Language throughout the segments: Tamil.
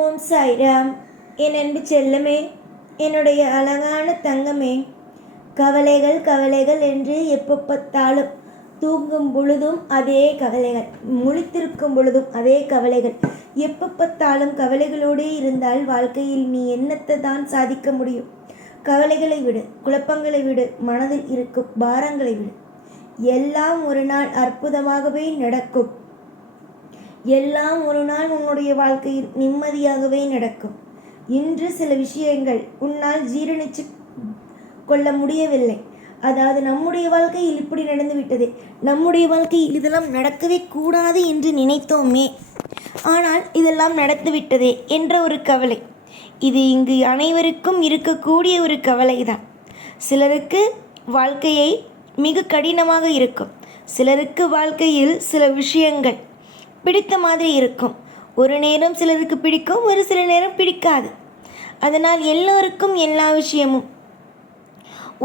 ஓம் சாய்ராம். என் அன்பு செல்லமே, என்னுடைய அழகான தங்கமே, கவலைகள் கவலைகள் என்று எப்போ பார்த்தாலும் தூங்கும் பொழுதும் அதே கவலைகள், முழித்திருக்கும் பொழுதும் அதே கவலைகள். எப்போ பார்த்தாலும் கவலைகளோடே இருந்தால் வாழ்க்கையில் நீ என்னத்தை தான் சாதிக்க முடியும்? கவலைகளை விடு, குழப்பங்களை விடு, மனதில் இருக்கும் பாரங்களை விடு. எல்லாம் ஒரு நாள் அற்புதமாகவே நடக்கும். எல்லாம் ஒரு நாள் உன்னுடைய வாழ்க்கையில் நிம்மதியாகவே நடக்கும். இன்று சில விஷயங்கள் உன்னால் ஜீரணிச்சு கொள்ள முடியவில்லை. அதாவது நம்முடைய வாழ்க்கையில் இப்படி நடந்து விட்டது, நம்முடைய வாழ்க்கையில் இதெல்லாம் நடக்கவே கூடாது என்று நினைத்தோமே, ஆனால் இதெல்லாம் நடந்துவிட்டதே என்ற ஒரு கவலை. இது இங்கு அனைவருக்கும் இருக்கக்கூடிய ஒரு கவலை தான். சிலருக்கு வாழ்க்கையை மிக கடினமாக இருக்கும், சிலருக்கு வாழ்க்கையில் சில விஷயங்கள் பிடித்த மாதிரி இருக்கும். ஒரு நேரம் சிலருக்கு பிடிக்கும், ஒரு சில நேரம் பிடிக்காது. அதனால் எல்லோருக்கும் எல்லா விஷயமும்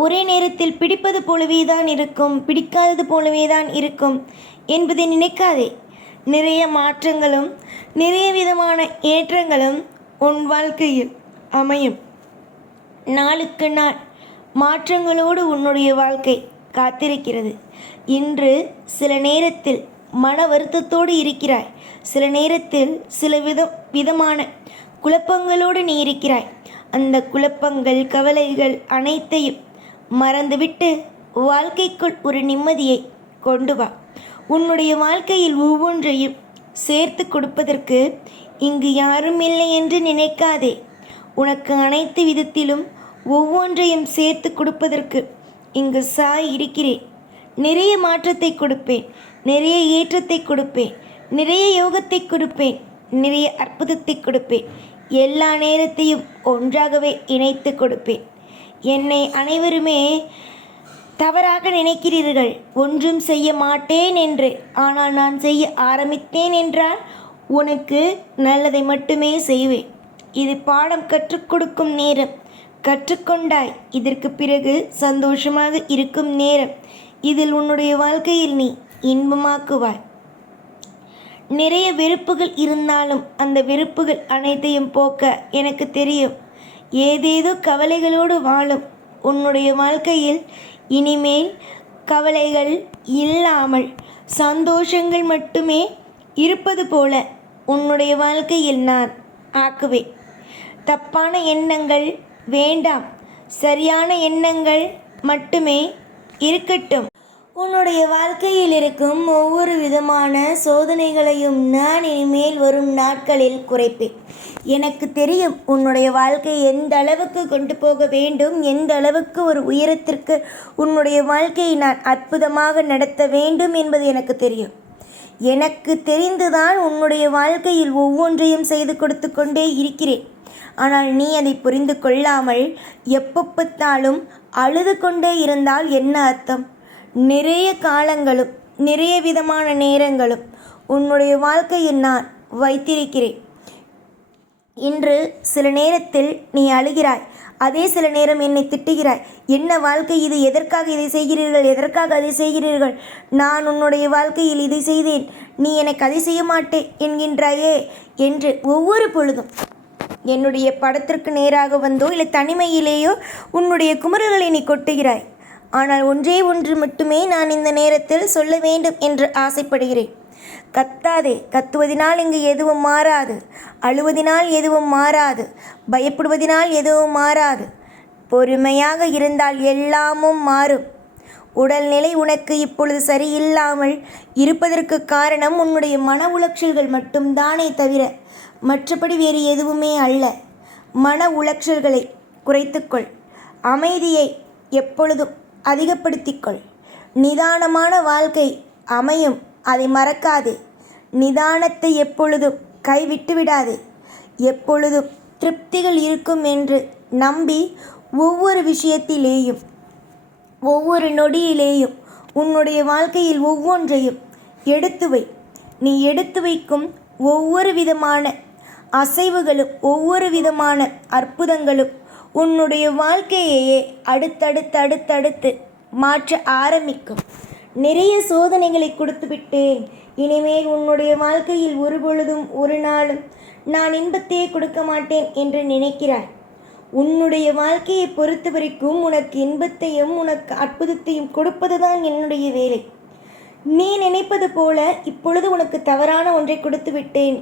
ஒரே நேரத்தில் பிடிப்பது போலவே தான் இருக்கும், பிடிக்காதது போலவே தான் இருக்கும் என்பதை நினைக்காதே. நிறைய மாற்றங்களும் நிறைய விதமான ஏற்றங்களும் உன் வாழ்க்கையில் அமையும். நாளுக்கு நாள் மாற்றங்களோடு உன்னுடைய வாழ்க்கை காத்திருக்கிறது. இன்று சில நேரத்தில் மன வருத்தத்தோடு இருக்கிறாய், சில நேரத்தில் சில விதமான குழப்பங்களோடு நீ இருக்கிறாய். அந்த குழப்பங்கள் கவலைகள் அனைத்தையும் மறந்துவிட்டு வாழ்க்கைக்குள் ஒரு நிம்மதியை கொண்டு வா. உன்னுடைய வாழ்க்கையில் ஒவ்வொன்றையும் சேர்த்து கொடுப்பதற்கு இங்கு யாரும் இல்லை என்று நினைக்காதே. உனக்கு அனைத்து விதத்திலும் ஒவ்வொன்றையும் சேர்த்து கொடுப்பதற்கு இங்கு சாய் இருக்கிறேன். நிறைய மாற்றத்தை கொடுப்பேன், நிறைய ஏற்றத்தை கொடுப்பேன், நிறைய யோகத்தை கொடுப்பேன், நிறைய அற்புதத்தை கொடுப்பேன். எல்லா நேரத்தையும் ஒன்றாகவே இணைத்து கொடுப்பேன். என்னை அனைவருமே தவறாக நினைக்கிறீர்கள், ஒன்றும் செய்ய மாட்டேன் என்று. ஆனால் நான் செய்ய ஆரம்பித்தேன் என்றால் உனக்கு நல்லதை மட்டுமே செய்வேன். இது பாடம் கற்றுக் கொடுக்கும் நேரம். கற்றுக்கொண்டாய், இதற்கு பிறகு சந்தோஷமாக இருக்கும் நேரம். இதில் உன்னுடைய வாழ்க்கையில் நீ இன்பமாக்குவாய். நிறைய வெறுப்புகள் இருந்தாலும் அந்த வெறுப்புகள் அனைத்தையும் போக்க எனக்கு தெரியும். ஏதேதோ கவலைகளோடு வாழும் உன்னுடைய வாழ்க்கையில் இனிமேல் கவலைகள் இல்லாமல் சந்தோஷங்கள் மட்டுமே இருப்பது போல உன்னுடைய வாழ்க்கையில் நான் ஆக்குவேன். தப்பான எண்ணங்கள் வேண்டாம், சரியான எண்ணங்கள் மட்டுமே இருக்கட்டும். உன்னுடைய வாழ்க்கையில் இருக்கும் ஒவ்வொரு விதமான சோதனைகளையும் நான் இனிமேல் வரும் நாட்களில் குறைப்பேன். எனக்கு தெரியும் உன்னுடைய வாழ்க்கையை எந்த அளவுக்கு கொண்டு போக வேண்டும், எந்த அளவுக்கு ஒரு உயரத்திற்கு உன்னுடைய வாழ்க்கையை நான் அற்புதமாக நடத்த வேண்டும் என்பது எனக்கு தெரியும். எனக்கு தெரிந்துதான் உன்னுடைய வாழ்க்கையில் ஒவ்வொன்றையும் செய்து கொடுத்து கொண்டே இருக்கிறேன். ஆனால் நீ அதை புரிந்து கொள்ளாமல் எப்போ பார்த்தாலும் அழுது கொண்டே இருந்தால் என்ன அர்த்தம்? நிறைய காலங்களும் நிறைய விதமான நேரங்களும் உன்னுடைய வாழ்க்கையில் நான் வைத்திருக்கிறேன். இன்று சில நேரத்தில் நீ அழுகிறாய், அதே சில நேரம் என்னை திட்டுகிறாய். என்ன வாழ்க்கை இது? எதற்காக இதை செய்கிறீர்கள்? எதற்காக அதை செய்கிறீர்கள்? நான் உன்னுடைய வாழ்க்கையில் இதை செய்தேன், நீ எனக்கு அதை செய்ய மாட்டேன் என்கின்றாயே என்று ஒவ்வொரு பொழுதும் என்னுடைய படத்திற்கு நேராக வந்தோ இல்லை தனிமையிலேயோ உன்னுடைய குமுறல்களை நீ கொட்டுகிறாய். ஆனால் ஒன்றே ஒன்று மட்டுமே நான் இந்த நேரத்தில் சொல்ல வேண்டும் என்று ஆசைப்படுகிறேன். கத்தாதே. கத்துவதினால் இங்கு எதுவும் மாறாது, அழுவதினால் எதுவும் மாறாது, பயப்படுவதினால் எதுவும் மாறாது. பொறுமையாக இருந்தால் எல்லாமும் மாறும். உடல்நிலை உனக்கு இப்பொழுது சரியில்லாமல் இருப்பதற்கு காரணம் உன்னுடைய மன உளைச்சல்கள் மட்டும்தானே தவிர மற்றபடி வேறு எதுவுமே அல்ல. மன உளைச்சல்களை குறைத்துக்கொள். அமைதியை எப்பொழுதும் அதிகப்படுத்திக்கொள். நிதானமான வாழ்க்கை அமையும், அதை மறக்காதே. நிதானத்தை எப்பொழுதும் கைவிட்டு விடாதே. எப்பொழுதும் திருப்திகள் இருக்கும் என்று நம்பி ஒவ்வொரு விஷயத்திலேயும் ஒவ்வொரு நொடியிலேயும் உன்னுடைய வாழ்க்கையில் ஒவ்வொன்றையும் எடுத்து வை. நீ எடுத்து வைக்கும் ஒவ்வொரு விதமான அசைவுகளும் ஒவ்வொரு விதமான அற்புதங்களும் உன்னுடைய வாழ்க்கையையே அடுத்தடுத்து மாற்ற ஆரம்பிக்கும். நிறைய சோதனைகளை கொடுத்து விட்டேன், இனிமேல் உன்னுடைய வாழ்க்கையில் ஒரு பொழுதும் ஒரு நாளும் நான் இன்பத்தையே கொடுக்க மாட்டேன் என்று நினைக்கிறாய். உன்னுடைய வாழ்க்கையை பொறுத்த வரைக்கும் உனக்கு இன்பத்தையும் உனக்கு அற்புதத்தையும் கொடுப்பதுதான் என்னுடைய வேலை. நீ நினைப்பது போல இப்பொழுது உனக்கு தவறான ஒன்றை கொடுத்து விட்டேன்,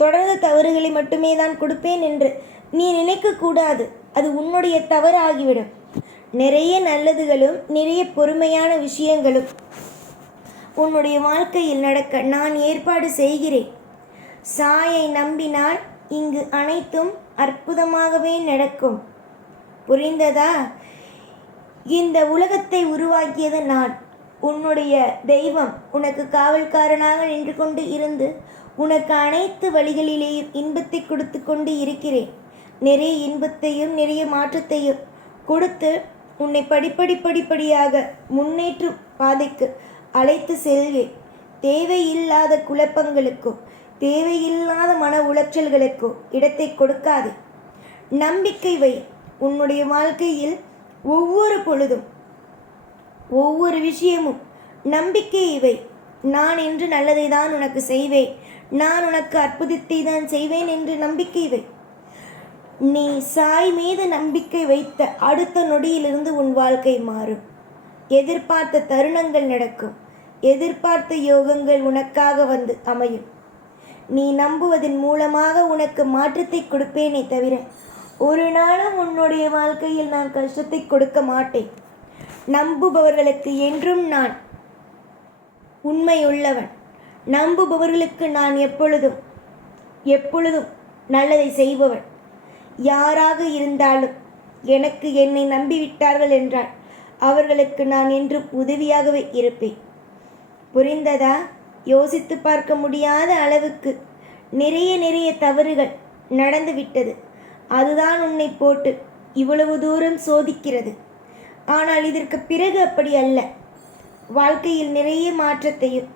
தொடர்ந்து தவறுகளை மட்டுமே தான் கொடுப்பேன் என்று நீ நினைக்கக்கூடாது. அது உன்னுடைய தவறு ஆகிவிடும். நிறைய நல்லதுகளும் நிறைய பொறுமையான விஷயங்களும் உன்னுடைய வாழ்க்கையில் நடக்க நான் ஏற்பாடு செய்கிறேன். சாயை நம்பினால் இங்கு அனைத்தும் அற்புதமாகவே நடக்கும். புரிந்ததா? இந்த உலகத்தை உருவாக்கியது நான், உன்னுடைய தெய்வம். உனக்கு காவல்காரனாக நின்று கொண்டு இருந்து உனக்கு அனைத்து வழிகளிலேயும் இன்பத்தை கொடுத்து கொண்டு இருக்கிறேன். நிறைய இன்பத்தையும் நிறைய மாற்றத்தையும் கொடுத்து உன்னை படிப்படியாக முன்னேற்றும் பாதைக்கு அழைத்து செல்வேன். தேவையில்லாத குழப்பங்களுக்கோ தேவையில்லாத மன உளைச்சல்களுக்கோ இடத்தை கொடுக்காதே. நம்பிக்கை வை. உன்னுடைய வாழ்க்கையில் ஒவ்வொரு பொழுதும் ஒவ்வொரு விஷயமும் நம்பிக்கையை வை. நான் என்று நல்லதை தான் உனக்கு செய்வேன், நான் உனக்கு அற்புதத்தை தான் செய்வேன் என்று நம்பிக்கை வை. நீ சாய் மீது நம்பிக்கை வைத்த அடுத்த நொடியிலிருந்து உன் வாழ்க்கை மாறும். எதிர்பார்த்த தருணங்கள் நடக்கும். எதிர்பார்த்த யோகங்கள் உனக்காக வந்து அமையும். நீ நம்புவதன் மூலமாக உனக்கு மாற்றத்தை கொடுப்பேனே தவிர ஒரு நாளும் உன்னுடைய வாழ்க்கையில் நான் கஷ்டத்தை கொடுக்க மாட்டேன். நம்புபவர்களுக்கு என்றும் நான் உண்மையுள்ளவன். நம்புபவர்களுக்கு நான் எப்பொழுதும் நல்லதை செய்பவன். யாராக இருந்தாலும் எனக்கு என்னை நம்பிவிட்டார்கள் என்றால் அவர்களுக்கு நான் என்றும் உதவியாகவே இருப்பேன். புரிந்ததா? யோசித்து பார்க்க முடியாத அளவுக்கு நிறைய தவறுகள் நடந்துவிட்டது. அதுதான் உன்னை போட்டு இவ்வளவு தூரம் சோதிக்கிறது. ஆனால் இதற்கு பிறகு அப்படி அல்ல. வாழ்க்கையில் நிறைய மாற்றத்தையும்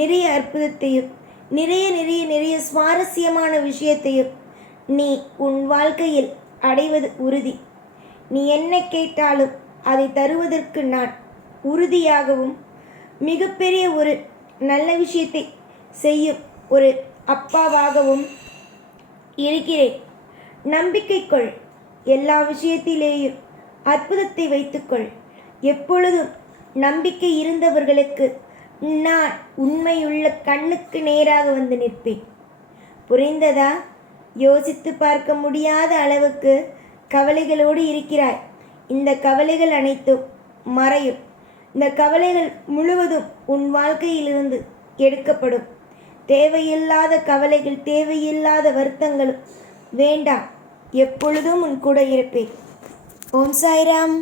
நிறைய அற்புதத்தையும் நிறைய சுவாரஸ்யமான விஷயத்தையும் நீ உன் வாழ்க்கையில் அடைவது உறுதி. நீ என்ன கேட்டாலும் அதை தருவதற்கு நான் உறுதியாகவும் மிகப்பெரிய ஒரு நல்ல விஷயத்தை செய்யும் ஒரு அப்பாவாகவும் இருக்கிறேன். நம்பிக்கை கொள். எல்லா விஷயத்திலேயும் அற்புதத்தை வைத்துக்கொள். எப்பொழுதும் நம்பிக்கை இருந்தவர்களுக்கு நான் உண்மையுள்ள கண்ணுக்கு நேராக வந்து நிற்பேன். புரிந்ததா? யோசித்து பார்க்க முடியாத அளவுக்கு கவலைகளோடு இருக்கிறாய். இந்த கவலைகள் அனைத்தும் மறையும். இந்த கவலைகள் முழுவதும் உன் வாழ்க்கையிலிருந்து எடுக்கப்படும். தேவையில்லாத கவலைகள் தேவையில்லாத வருத்தங்களும் வேண்டாம். எப்பொழுதும் உன் கூட இருப்பேன். ஓம் சாய்ராம்.